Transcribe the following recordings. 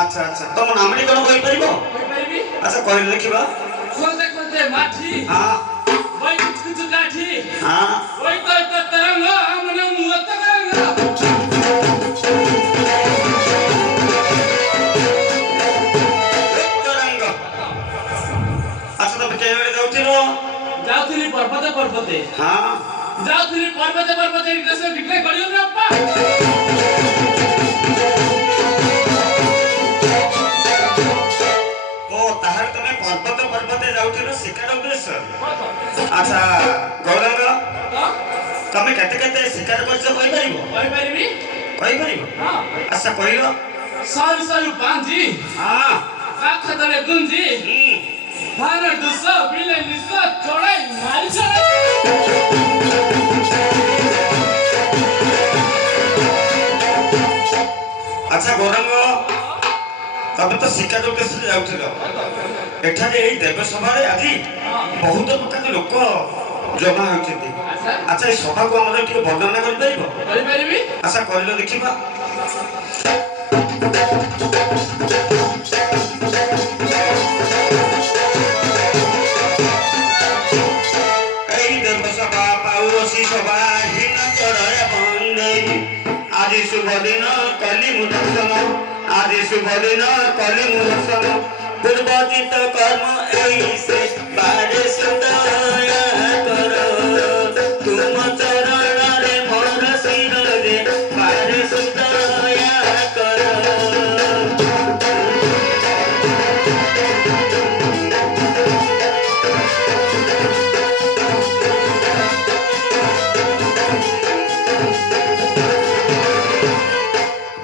अच्छा अच्छा तुम नाम रे कोन कहि परिबो अच्छा कहि लिखिबा खोलते खोलते माठी हां वही कुछ काठी हां वही तो तरंग हमने मुंह तरंग तरंग अच्छा तुम केवळे जाउथिलो पर्वते हां जाउथिली पर्वते इकसे डिक्लेयर करियो रे अप्पा शिकार उद्देश्य अच्छा गौरंग तमे केते केते शिकार करछ कहि परिबो हां अच्छा कहिलो साल पांजी हां काखतले गुंजी भार दुसा बिले निसा चोड़ाई मारी चोड़ाई अच्छा गौरंग तबे तो शिकार उद्देश्य जाउथिलो एठारे एई देवसभा रे आज बहुत प्रकार लोक जमा होइछथि अच्छा ए सभा को हमर टिके वर्णना करि परिबो अच्छा करिलो देखिबा एई देवसभा पाउसी सभा हिन चरय बंदे आज शुभ दिन कली मुदर्शन आज शुभ दिन कली मुदर्शन पूर्वजित कर्म ऐसे बारे सुदया करो तुम चरण रे मोर सिर रे बारे सुदया करो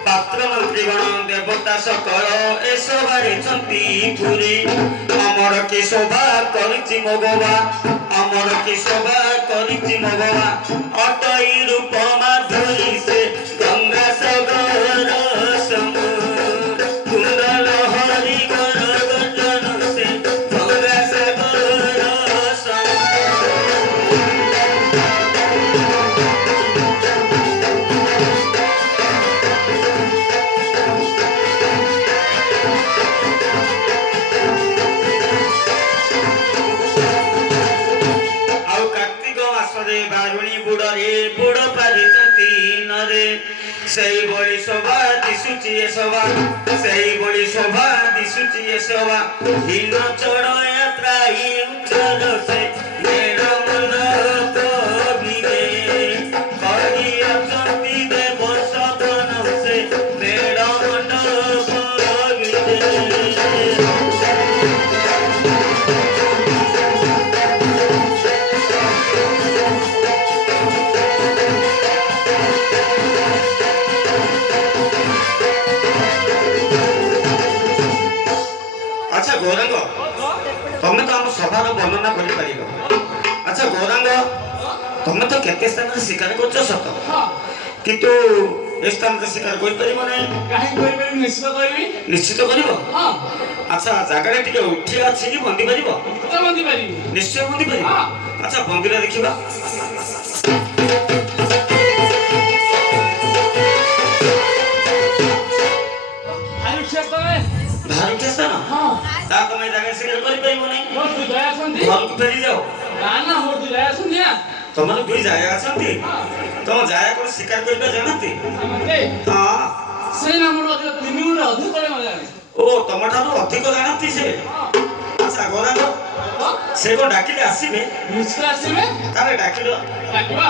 पात्र मंत्रीगण देवता सकल ए सभारे चंती पुरी अमर की शोभा करिछि मगवा अमर की शोभा करिछि मगवा अटई रूप माधुरी से गंगा सागर सम कुंडल हरि कर गर्जन से गंगा सागर सम ସେଇଭଳି ଶୋଭା ଦିଶୁଛି ଏ ଶୋଭା ସେଇଭଳି ଶୋଭା ଦିଶୁଛି ଏ ଶୋଭା ହୀନ ଚଢ଼ ତ୍ରାହି ଉଚ୍ଚର ସେ ମେଢ଼ ମଣ୍ଡପ ଭିରେ କରି ଅଛନ୍ତି ଦେବ ସଦନ ସେ ମେଢ଼ ମଣ୍ଡପ ଭିରେ। আচ্ছা গৌরাঙ্গ তুমি তো আমার সভার বর্ণনা করিপারিব। আচ্ছা গৌরাঙ্গ তুমি তো কেতে স্থাନରେ শিকার করছো সত কিন্তু এ স্থাନରେ শিকার করিপারিব না କାହିଁ କରିପାରିବି ନିଶ୍ଚିତ କରିବି নিশ্চিত করিব। ହଁ আচ্ছা জায়গাটা টিকে উঠি আছে কি বন্দি পারিব ତ ବନ୍ଦି ପାରିବି নিশ্চয় বন্দি পারিব। হ্যাঁ। আচ্ছা বন্দিটা দেখিবা। ଆଜି ଉଠିବା ତମେ ধার উঠে আসছে না ହଁ তা তুমি জায়গায় শিকার করিপারিব না ମୋର ଦୁଇ ଜୟ ଅଛନ୍ତି ঘরକୁ ফেরি যাও। ନା ନା ମୋର ଦୁଇ ଜୟ ଅଛନ୍ତି ନା তোমার দুই জায়গা আছেন তোমার জায়গা করে শিকার করিবা জানাতে ସମସ୍ତେ হ্যাঁ ସେଇ ନା ମୋର ଅଧିକ 3 ଗୁଣ ଅଧିକ କରେ ମଜା ଜାଣେ ও তোমাঠাରୁ ଅଧିକ ଜାଣନ୍ତି ସେ। ଆଚ୍ଛା ଗୌରାଙ୍ଗ ସେ କଣ ଡାକିଲେ ଆସିବେ ନିଶ୍ଚିତ ଆସିବେ ତାହେଲେ ଡାକିଲ। ଡାକିବା